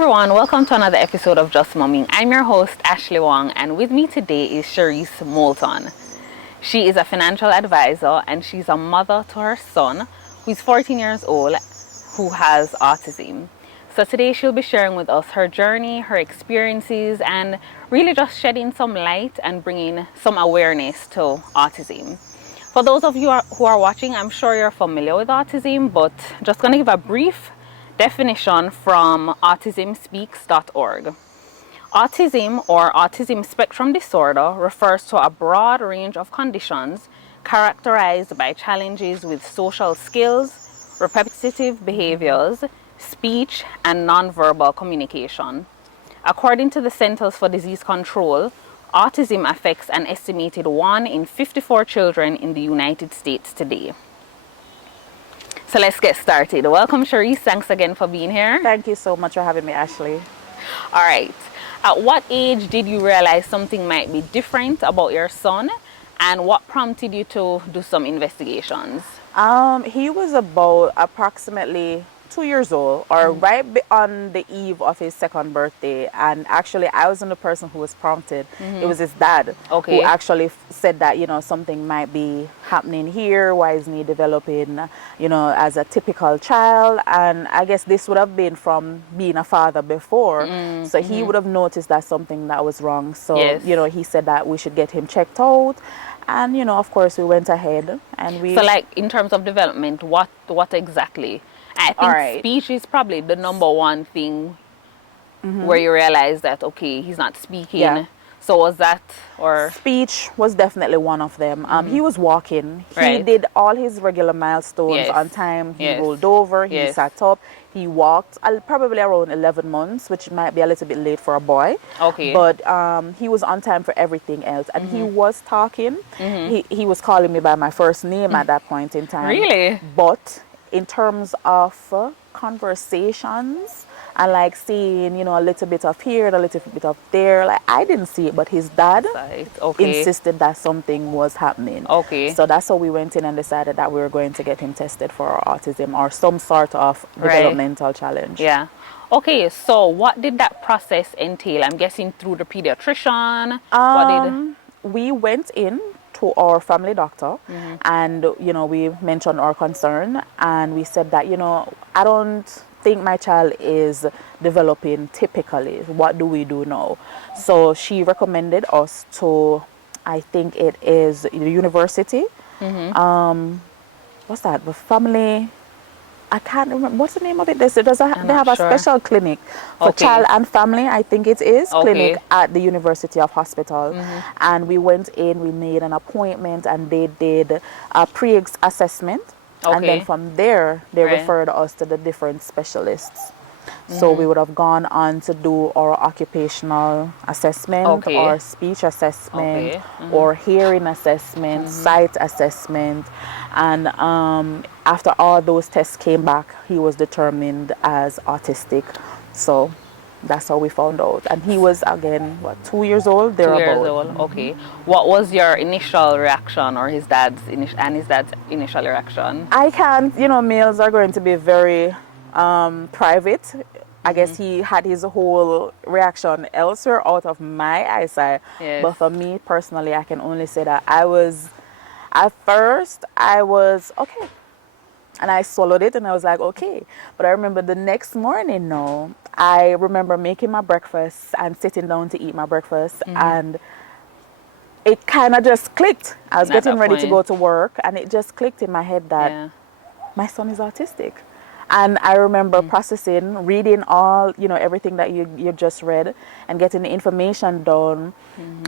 everyone, welcome to another episode of Just Momming. I'm your host Ashley Wong, and with me today is Sherece Moulton. She is a financial advisor and she's a mother to her son, who is 14 years old, who has autism. So today she'll be sharing with us her journey, her experiences, and really just shedding some light and bringing some awareness to autism. For those of you who are watching, I'm sure you're familiar with autism, but just going to give a brief definition from autismspeaks.org. Autism or autism spectrum disorder refers to a broad range of conditions characterized by challenges with social skills, repetitive behaviors, speech, and nonverbal communication. According to the Centers for Disease Control, autism affects an estimated 1 in 54 children in the United States today. So let's get started. Welcome, Sherece. Thanks again for being here. Thank you so much for having me, Ashley. All right. At what age did you realize something might be different about your son, and what prompted you to do some investigations? He was about approximately 2 years old, or on the eve of his second birthday. And actually, I wasn't the person who was prompted. It was his dad who actually said that, something might be happening here. Why isn't he developing, as a typical child? And I guess this would have been from being a father before. So he would have noticed that something that was wrong. So, he said that we should get him checked out. And, of course, we went ahead and we... So, like, in terms of development, what exactly? I think speech is probably the number one thing where you realize that, okay, he's not speaking. Yeah. So was that, or? Speech was definitely one of them. He was walking. He did all his regular milestones on time. He rolled over, he sat up, he walked probably around 11 months, which might be a little bit late for a boy. Okay. But he was on time for everything else. And he was talking. He was calling me by my first name at that point in time. Really? But in terms of conversations and like seeing, a little bit of here and a little bit of there, like I didn't see it, but his dad insisted that something was happening. Okay. So that's how we went in and decided that we were going to get him tested for autism or some sort of developmental challenge. Yeah. Okay, so what did that process entail? I'm guessing through the pediatrician. We went in to our family doctor and we mentioned our concern and we said that I don't think my child is developing typically. What do we do now? So she recommended us to, I think it is the university. What's that, the family, I can't remember what's the name of it. They have a special clinic for child and family, I think it is, clinic at the University of Hospital. And we went in, we made an appointment, and they did a pre-assessment. And then from there, they referred us to the different specialists. So we would have gone on to do our occupational assessment, or speech assessment, or hearing assessment, sight assessment. And after all those tests came back, he was determined as autistic. So that's how we found out. And he was, again, 2 years old? 2 years old, okay. What was your initial reaction, or his dad's initial reaction? I can't, males are going to be very private. I guess he had his whole reaction elsewhere out of my eyesight. But for me personally, I can only say that at first I was okay. And I swallowed it and I was like, okay. But I remember the next morning I remember making my breakfast and sitting down to eat my breakfast, and it kind of just clicked. I was getting ready to go to work, and it just clicked in my head that my son is autistic. And I remember processing, reading all, everything that you just read and getting the information down.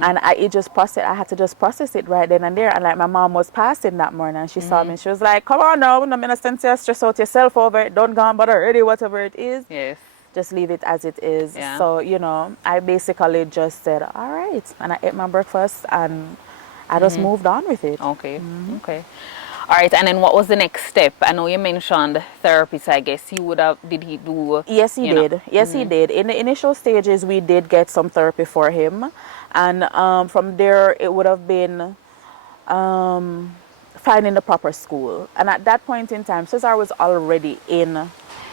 And I had to just process it right then and there. And like my mom was passing that morning and she saw me and she was like, come on now, I'm going to stress out yourself over it. Don't go on bother already, whatever it is. Yes. Just leave it as it is. Yeah. So, I basically just said, all right. And I ate my breakfast and I just moved on with it. Okay. Okay. All right, and then what was the next step? I know you mentioned therapy, so I guess did he do? Yes, he did. Yes, he did. In the initial stages, we did get some therapy for him. And from there, it would have been finding the proper school. And at that point in time, Cesar was already in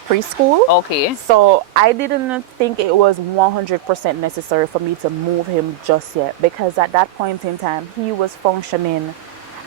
preschool. Okay. So I didn't think it was 100% necessary for me to move him just yet, because at that point in time he was functioning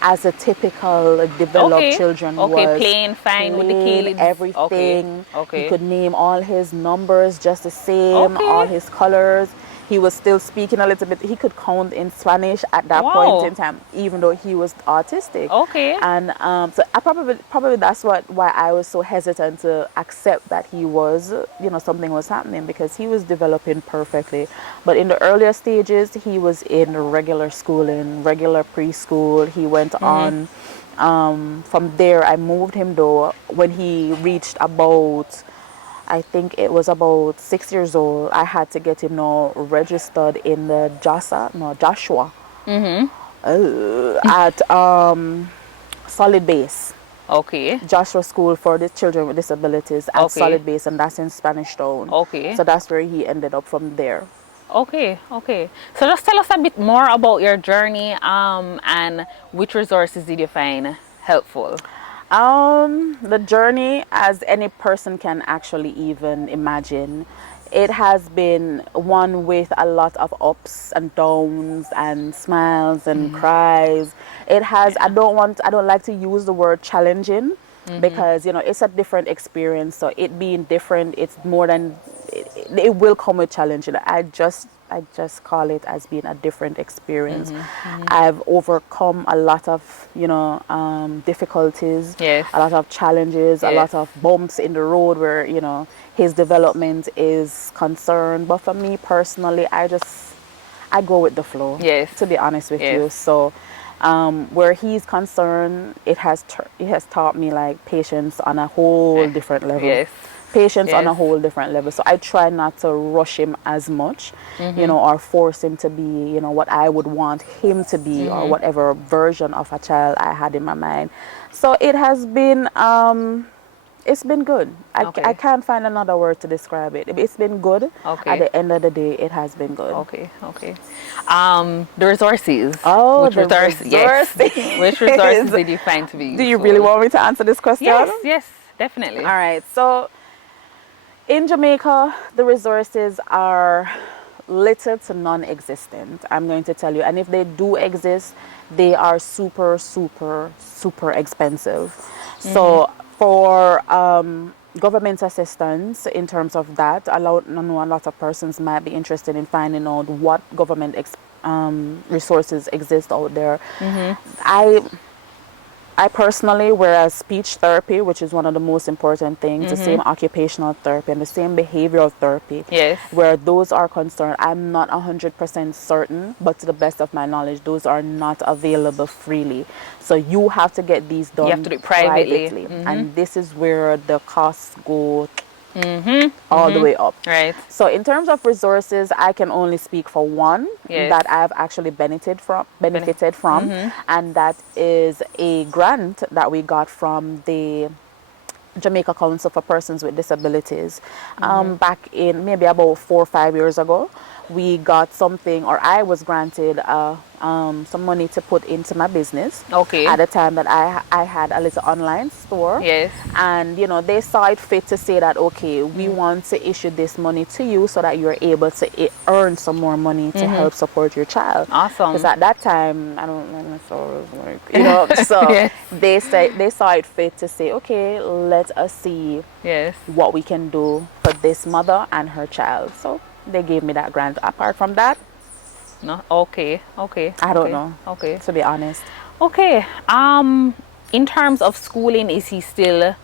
as a typical developed Okay. children Okay. was, Playing fine with the playing kids. Okay. everything. He Okay. could name all his numbers just the same, all Okay. his colors. He was still speaking a little bit. He could count in Spanish at that point Wow. in time, even though he was autistic. Okay. And so I probably that's why I was so hesitant to accept that he was, something was happening, because he was developing perfectly. But in the earlier stages, he was in regular schooling, regular preschool. He went on. From there, I moved him though when he reached about, I think it was about 6 years old. I had to get him now registered in the Joshua at Solid Base. Okay. Joshua School for the Children with Disabilities at Okay. Solid Base, and that's in Spanish Town. Okay. So that's where he ended up from there. Okay, okay. So just tell us a bit more about your journey, and which resources did you find helpful? The journey, as any person can actually even imagine, it has been one with a lot of ups and downs and smiles and cries. It has, I don't like to use the word challenging, because, it's a different experience. So it being different, it's more than, it will come with challenge. I just call it as being a different experience. I've overcome a lot of, difficulties, Yes. a lot of challenges, a Yes. lot of bumps in the road where, his development is concerned. But for me personally, I go with the flow. Yes. To be honest with Yes. you. So where he's concerned, it has taught me like patience on a whole different level. Yes. Patience on a Yes. whole different level. So I try not to rush him as much, or force him to be, what I would want him to be, or whatever version of a child I had in my mind. So it has been, it's been good. Okay. I can't find another word to describe it. It's been good. Okay. At the end of the day, it has been good. Okay, okay. The resources. Oh, which the resources? Yes. resources. Which resources did you find to be useful? Do you really want me to answer this question? Yes, yes, definitely. All right. So in Jamaica, the resources are little to non-existent, I'm going to tell you. And if they do exist, they are super, super, super expensive. So for government assistance in terms of that, I know a lot of persons might be interested in finding out what government resources exist out there. I personally, whereas speech therapy, which is one of the most important things, the same occupational therapy and the same behavioral therapy, Yes. where those are concerned, I'm not 100% certain, but to the best of my knowledge, those are not available freely. So you have to get these done You have to do it privately. And this is where the costs go all the way up. Right. So in terms of resources, I can only speak for one Yes. that I've actually benefited from, and that is a grant that we got from the Jamaica Council for Persons with Disabilities. Back in maybe about 4 or 5 years ago, we got something, or I was granted some money to put into my business. Okay. At the time that I had a little online store. Yes. And, they saw it fit to say that, okay, we want to issue this money to you so that you're able to earn some more money to help support your child. Awesome. Because at that time, I don't know, so Yes. they saw it fit to say, okay, let us see Yes. what we can do for this mother and her child. So they gave me that grant. Apart from that, No. Okay. Okay. I don't okay, know. Okay. To be honest. Okay. In terms of schooling, is he still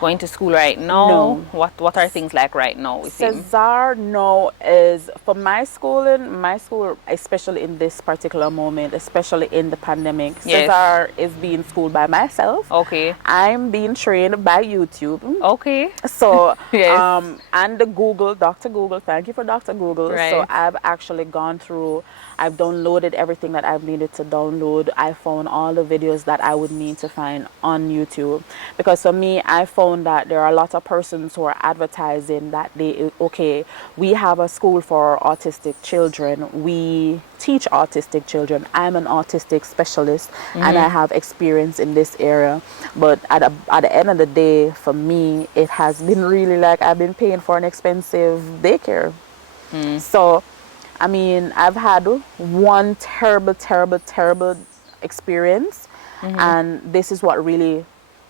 going to school right now? No. What are things like right now with him? Cesar no is for my schooling, especially in this particular moment, especially in the pandemic. Yes. Cesar is being schooled by myself. Okay. I'm being trained by YouTube. Okay. So Yes. and the Dr. Google, thank you for Dr. Google. Right. So I've actually gone through, I've downloaded everything that I've needed to download. I found all the videos that I would need to find on YouTube. Because for me, I found found that there are a lot of persons who are advertising that okay, we have a school for autistic children. We teach autistic children. I'm an autistic specialist and I have experience in this area. But at the end of the day, for me, it has been really like I've been paying for an expensive daycare. So, I mean, I've had one terrible, terrible, terrible experience. And this is what really,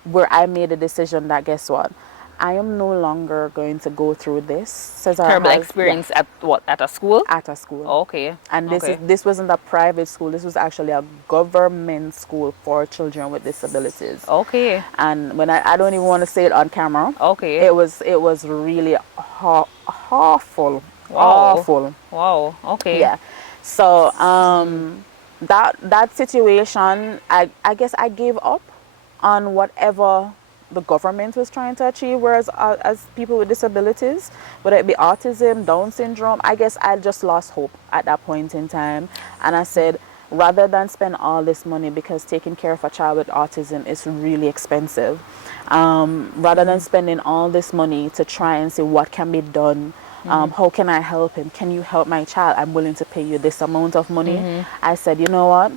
where I made a decision that, guess what? I am no longer going to go through this. Cesar Terrible has, experience at what? At a school? At a school. Okay. And okay. this wasn't a private school. This was actually a government school for children with disabilities. Okay. And when I don't even want to say it on camera. Okay. It was really awful. Wow. Awful. Wow. Okay. Yeah. So that situation, I guess I gave up on whatever the government was trying to achieve, whereas as people with disabilities, whether it be autism, Down syndrome, I guess I just lost hope at that point in time. And I said, rather than spend all this money, because taking care of a child with autism is really expensive, rather than spending all this money to try and see what can be done, how can I help him? Can you help my child? I'm willing to pay you this amount of money. I said, you know what?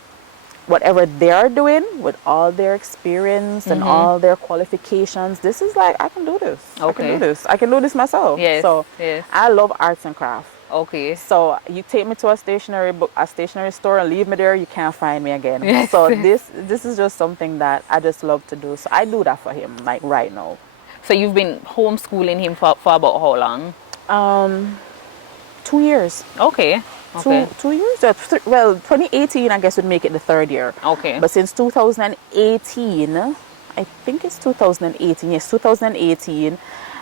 Whatever they're doing with all their experience and all their qualifications, this is like, I can do this. Okay. I can do this. I can do this myself. Yes. So yes. I love arts and craft. Okay. So you take me to a stationery store and leave me there, you can't find me again. Yes. So this is just something that I just love to do. So I do that for him, like right now. So you've been homeschooling him for about how long? 2 years. Okay. Okay. 2 years? Well, 2018, I guess, would make it the third year. Okay. But since 2018, I think it's 2018, yes, 2018,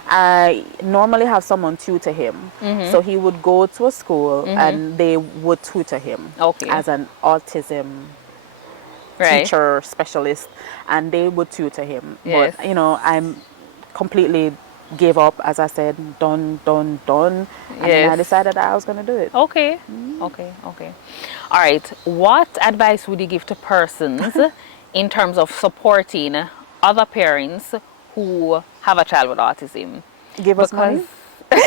I normally have someone tutor him. So he would go to a school and they would tutor him as an autism teacher specialist, and they would tutor him. Yes. But, you know, I'm completely gave up, as I said, done. And then I decided that I was going to do it. Okay. Okay. All right. What advice would you give to persons in terms of supporting other parents who have a child with autism? Give us money. Okay.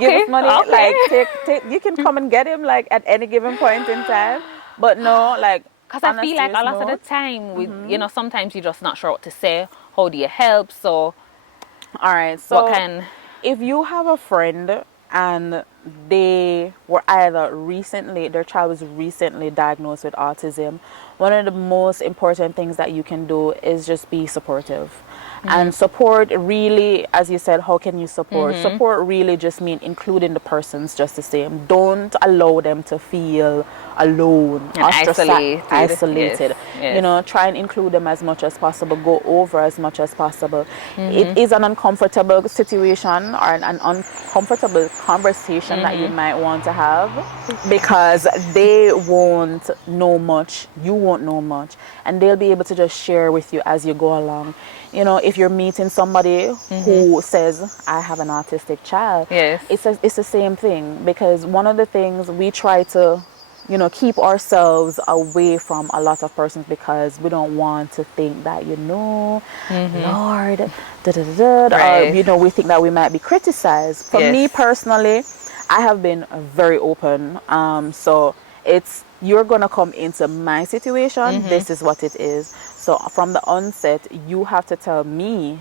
Give us money. Like take. You can come and get him like at any given point in time. But no, like, because I feel like a lot of the time, with you know, sometimes you're just not sure what to say. How do you help? So, all right. So, if you have a friend and they were either their child was recently diagnosed with autism, one of the most important things that you can do is just be supportive. And support really, as you said, how can you support? Support really just means including the persons just the same. Don't allow them to feel alone, and isolated. Yes. You know, try and include them as much as possible, go over as much as possible. It is an uncomfortable situation or an uncomfortable conversation that you might want to have, because they won't know much, you won't know much, and they'll be able to just share with you as you go along. You know, if you're meeting somebody who says, I have an autistic child, it's the same thing, because one of the things we try to, you know, keep ourselves away from a lot of persons, because we don't want to think that, you know, Lord, or, you know, we think that we might be criticized. For me personally, I have been very open. So you're going to come into my situation. This is what it is. So from the onset, you have to tell me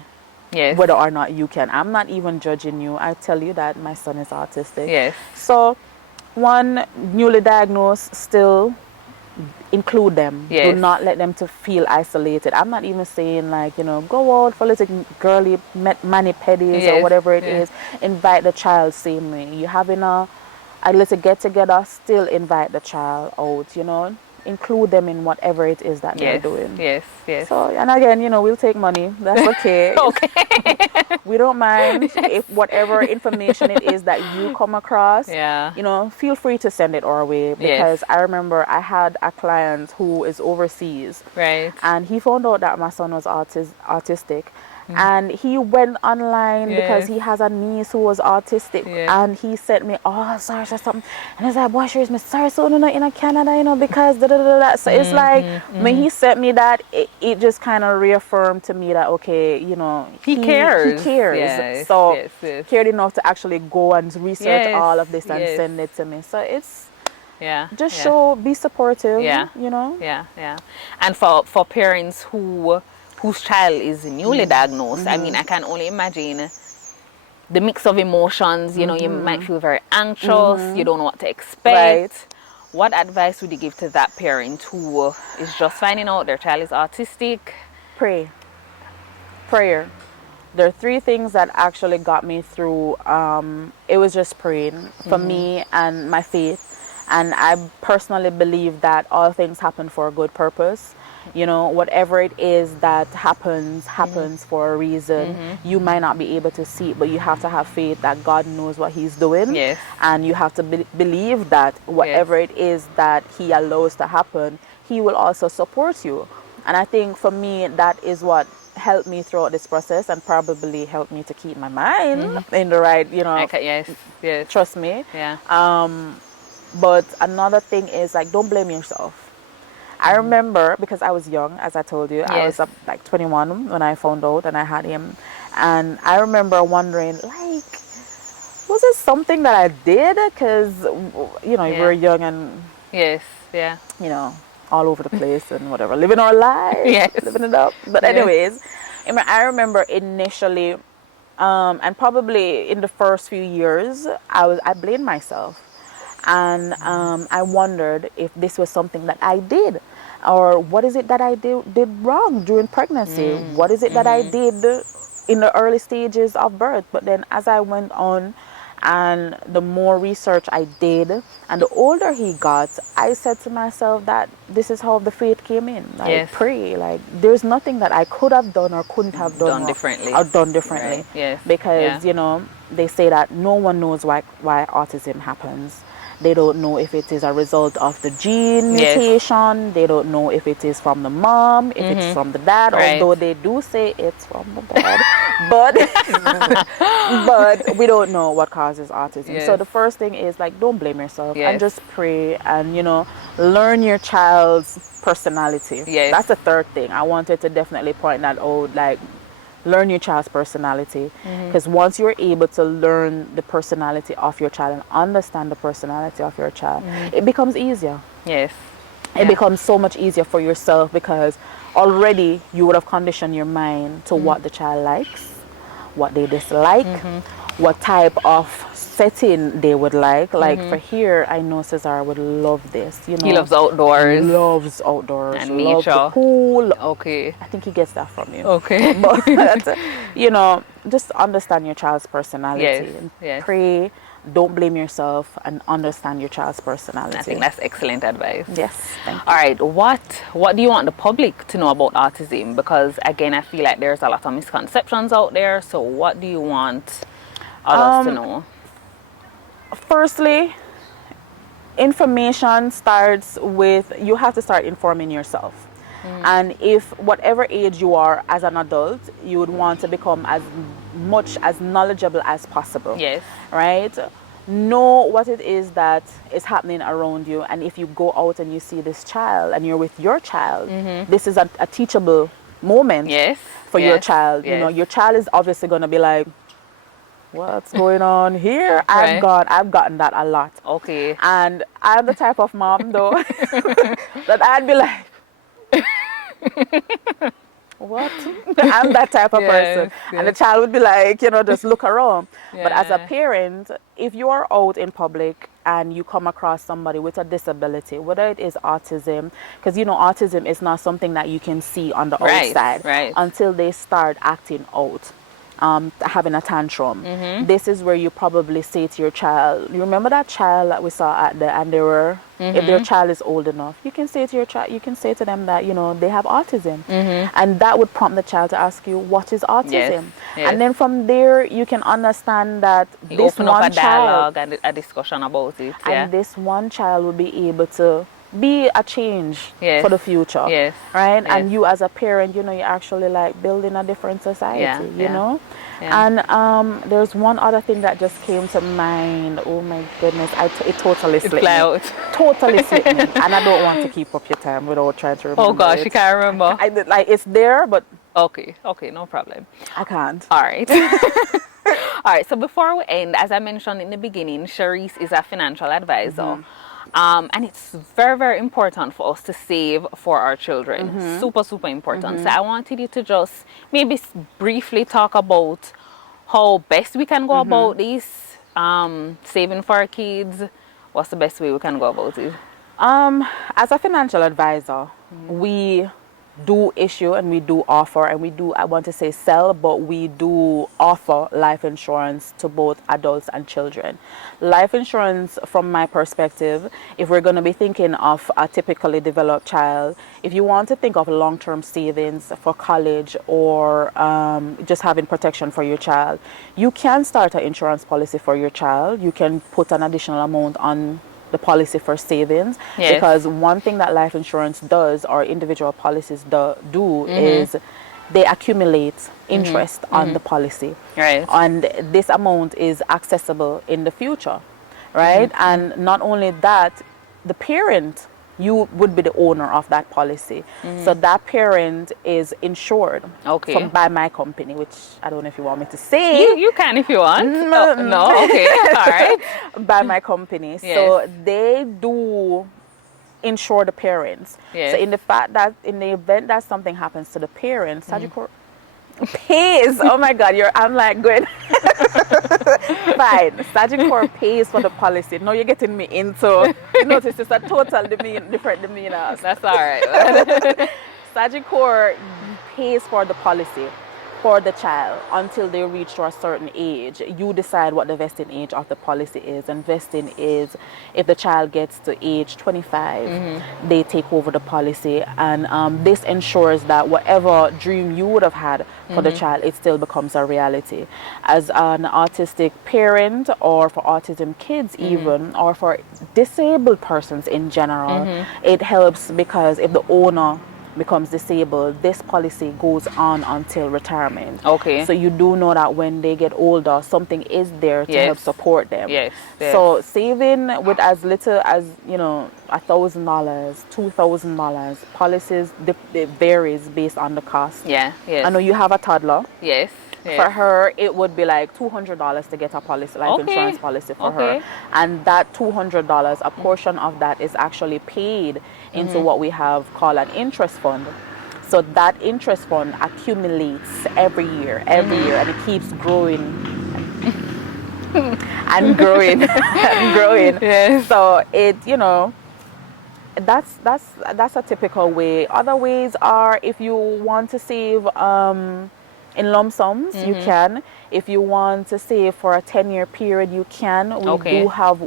whether or not you can. I'm not even judging you. I tell you that my son is autistic. Yes. So one, newly diagnosed, still include them. Do not let them to feel isolated. I'm not even saying like, you know, go out for little girly mani-pedis or whatever it is. Invite the child same way. You're having a little get-together, still invite the child out, you know. Include them in whatever it is that they're doing. Yes. So, and again, you know, we'll take money. That's okay. We don't mind if whatever information it is that you come across, you know, feel free to send it our way. Because I remember I had a client who is overseas. And he found out that my son was autistic. And he went online because Yes. he has a niece who was autistic, Yes. and he sent me, oh, sorry, or something. And I was like, boy, Sherece, me sorry, so no, in Canada, you know, because da da da da. So it's like when he sent me that, it just kind of reaffirmed to me that, okay, you know, He cares. He cares. Yes, So yes, yes. cared enough to actually go and research Yes, all of this and yes. send it to me. So it's Yeah. just yeah. show, be supportive. Yeah. You know. Yeah, yeah. And for parents whose child is newly diagnosed, I mean, I can only imagine the mix of emotions. You know, you might feel very anxious. You don't know what to expect. Right. What advice would you give to that parent who is just finding out their child is autistic? Prayer. There are three things that actually got me through. It was just praying for me and my faith. And I personally believe that all things happen for a good purpose. You know, whatever it is that happens for a reason. You might not be able to see it, but you have to have faith that God knows what He's doing. Yes. And you have to believe that whatever it is that He allows to happen, He will also support you. And I think for me, that is what helped me throughout this process, and probably helped me to keep my mind in the right, you know, Yes, yes. trust me. Yeah. But another thing is, like, don't blame yourself. I remember, because I was young, as I told you, I was Yes. like 21 when I found out and I had him. And I remember wondering, like, was it something that I did? Because, you know, we were young and, Yes, yeah. you know, all over the place and whatever, living our lives, Yes. living it up. But anyways, I remember initially, and probably in the first few years, I blamed myself. And I wondered if this was something that I did, or what is it that I did wrong during pregnancy? What is it that I did in the early stages of birth? But then as I went on, and the more research I did, and the older he got, I said to myself that this is how the faith came in. Like, pray. Like, there's nothing that I could have done or couldn't have done differently. Or done differently. Right. Yes. Because, you know, they say that no one knows why autism happens. They don't know if it is a result of the gene mutation. They don't know if it is from the mom, if it's from the dad, although they do say it's from the dad. but we don't know what causes autism. So the first thing is, like, don't blame yourself and just pray, and, you know, learn your child's personality. That's the third thing. I wanted to definitely point that out, like, learn your child's personality, because once you're able to learn the personality of your child and understand the personality of your child, it becomes easier. It becomes so much easier for yourself, because already you would have conditioned your mind to what the child likes, what they dislike, what type of setting they would like. Like for here, I know Cesar would love this. You know, he loves outdoors. Loves outdoors. And loves nature. the pool. Okay. I think he gets that from you. Okay. But you know, just understand your child's personality. Yes. Pray. Don't blame yourself, and understand your child's personality. I think that's excellent advice. Yes. Thank you. All right. What do you want the public to know about autism? Because again, I feel like there's a lot of misconceptions out there. So what do you want others to know? Firstly, information starts with, you have to start informing yourself. And if whatever age you are as an adult, you would want to become as much as knowledgeable as possible. Yes. Right? Know what it is that is happening around you. And if you go out and you see this child and you're with your child, this is a teachable moment for your child. You know, your child is obviously going to be like, what's going on here? I've gotten that a lot. Okay. And I'm the type of mom, though, that I'd be like, what? I'm that type of person. And the child would be like, you know, just look around. But as a parent, if you are out in public and you come across somebody with a disability, whether it is autism, because, you know, autism is not something that you can see on the outside until they start acting out. Having a tantrum. This is where you probably say to your child, you remember that child that we saw and they were, if their child is old enough, you can say to your child, you can say to them that, you know, they have autism. And that would prompt the child to ask you, what is autism? And then from there, you can understand that this open up a dialogue and a discussion about it. And this one child will be able to be a change for the future. Yes. Right? Yes. And you as a parent, you know, you're actually like building a different society, you know? Yeah. And there's one other thing that just came to mind. Oh my goodness, it totally slipped me. Totally slipped me. And I don't want to keep up your time without trying to remember. Oh gosh, you can't remember. Like it's there, but okay, no problem. I can't. All right. All right, so before we end, as I mentioned in the beginning, Sherece is a financial advisor. And it's very, very important for us to save for our children. Super, super important. So I wanted you to just maybe briefly talk about how best we can go about this, saving for our kids. What's the best way we can go about it? As a financial advisor, we do issue and we do offer and we do, I want to say sell, but we do offer life insurance to both adults and children. Life insurance, from my perspective, if we're going to be thinking of a typically developed child, if you want to think of long-term savings for college or just having protection for your child, you can start an insurance policy for your child. You can put an additional amount on the policy for savings, because one thing that life insurance does, or individual policies do is they accumulate interest on the policy, and this amount is accessible in the future, right? And not only that, the parent, you would be the owner of that policy, so that parent is insured by my company, which I don't know if you want me to say. You can if you want. No, okay, all right. By my company, so they do insure the parents. So in the event that something happens to the parents, Sagicor pays. Oh my God, I'm like going. Fine, Sagicor pays for the policy. No, you're getting me into. You notice it's a total different demeanor. That's all right. Sagicor pays for the policy for the child until they reach to a certain age. You decide what the vesting age of the policy is, and vesting is if the child gets to age 25, they take over the policy, and this ensures that whatever dream you would have had for the child, it still becomes a reality. As an autistic parent, or for autism kids even, or for disabled persons in general, it helps, because if the owner becomes disabled, this policy goes on until retirement. So you do know that when they get older, something is there to help support them. So saving with as little as, you know, $1,000, $2,000, policies, it varies based on the cost. I know you have a toddler. For her, it would be like $200 to get a policy, life insurance policy for her. And that $200, a portion of that is actually paid into what we have called an interest fund. So that interest fund accumulates every year, and it keeps growing and growing and growing. So it, you know, that's a typical way. Other ways are, if you want to save in lump sums, you can. If you want to save for a 10-year period, you can. We do have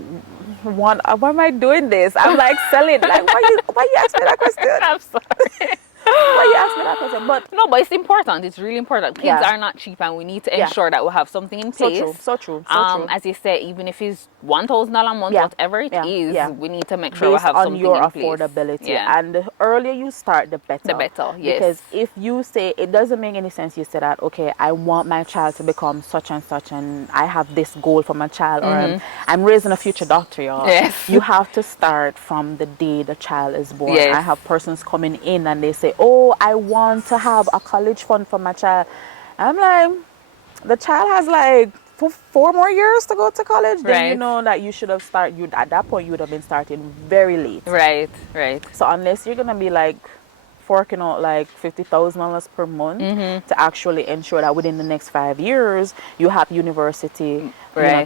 one. Why am I doing this? I'm like selling. Like, why you ask me that question? I'm sorry. Why you ask me that question? But no, but it's important. It's really important. Kids are not cheap, and we need to ensure that we have something in place. So true. As you said, even if it's $1,000 a month, whatever it is, we need to make sure we have something in place. Based on your affordability. And the earlier you start, the better. The better, yes. Because if you say, it doesn't make any sense, you say that, okay, I want my child to become such and such, and I have this goal for my child, or I'm raising a future doctor, y'all. You have to start from the day the child is born. I have persons coming in and they say, oh, I want to have a college fund for my child. I'm like, the child has like 4 more years to go to college. Then you know that you should have started, at that point you would have been starting very late. Right. So unless you're gonna be like forking out like $50,000 per month to actually ensure that within the next 5 years you have university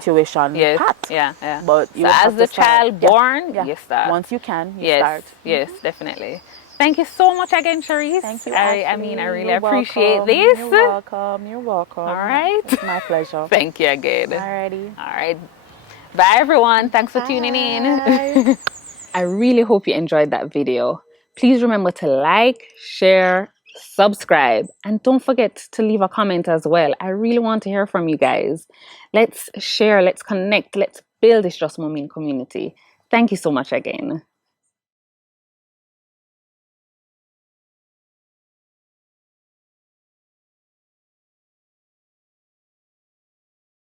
tuition pat. But you so as the child born, you start. Once you can, you start. Yes, definitely. Thank you so much again, Sherece. Thank you. I mean, I really appreciate this. You're welcome. All right. It's my pleasure. Thank you again. Alrighty. All right. Bye, everyone. Thanks for tuning in. I really hope you enjoyed that video. Please remember to like, share, subscribe, and don't forget to leave a comment as well. I really want to hear from you guys. Let's share, let's connect, let's build this Just Mommy community. Thank you so much again.